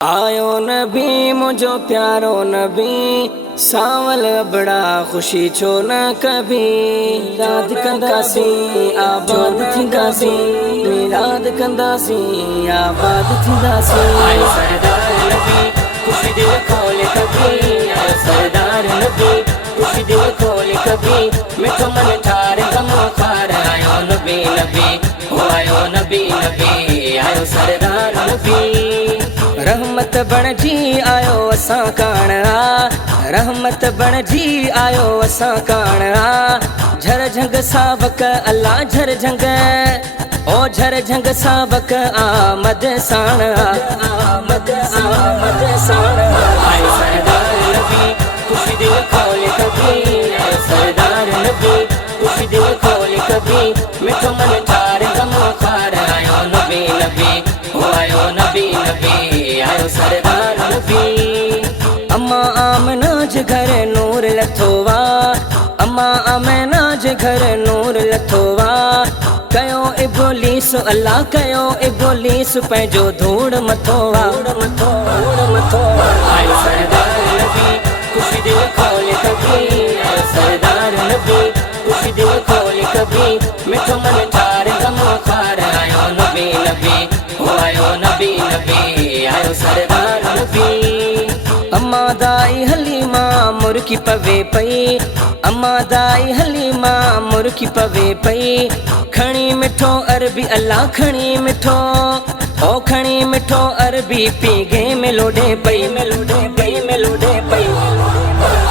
आयो नबी मुझो प्यारो नबी सावल बड़ा खुशी छो न कभी मिलाद कंदासी आबाद थींदासी मिलाद कंदासी आबाद थींदासी आयो सरदार नबी खुशी दिल खोल कभी आयो सरदार नबी खुशी दिल खोल कभी मिठो मन ठार गम खार आयो नबी नबी हो आयो नबी नबी आयो सरदार नबी रहमत बण जी आयो असां काण रहमत बण जी आयो असां काण झर झंग सावक अल्लाह झर झंग ओ झर झंग सावक आमद साण आमद साण आयो सरदार नबी खुशी दिल खोल कभी आयो सरदार नबी खुशी दिल खोल कभी मिठो मन ठार गम खार आयो नबी नबी हो आयो नबी नबी आयो सरदार नबी अम्मा आमना जे घर नूर लथोवा अम्मा आमना जे घर नूर लथोवा कयो इब्लीस अल्लाह कयो इब्लीस पंहिंजो धूड़ मथोवा आयो सरदार नबी खुशी दिल खोल कभी आयो सरदार नबी खुशी दिल खोल कभी मिठो मन ठार गम खार आयो नबी नबी हो आयो नबी नबी आयो सरदार नबी अम्मा दाई हलीमा मुर्की पवे पई अम्मा दाई हलीमा मुर्की पवे पई खणी मिठो अरबी अल्लाह खणी मिठो ओ खणी मिठो अरबी पीगे में लोडे पई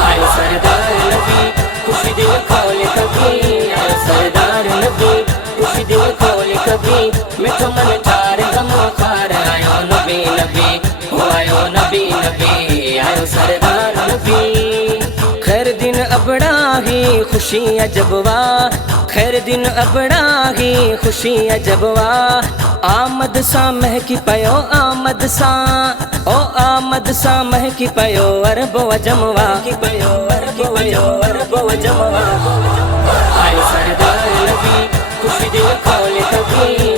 आयो सरदार नबी खुशी दिल खोल कभी आयो सरदार नबी खुशी दिल खोल कभी मिठो मन ठार गम खार आयो नबी नबी हो आयो नबी नबी आयो सरदार नबी खैर दिन अबड़ा ही खुशी अजबवा खैर दिन अबड़ा ही खुशी अजबवा आमद सा महकी पयो आमद सा ओ आमद सा महकी पयो अरब वजमवा आयो सरदार नबी खुशी दिल खोल कभी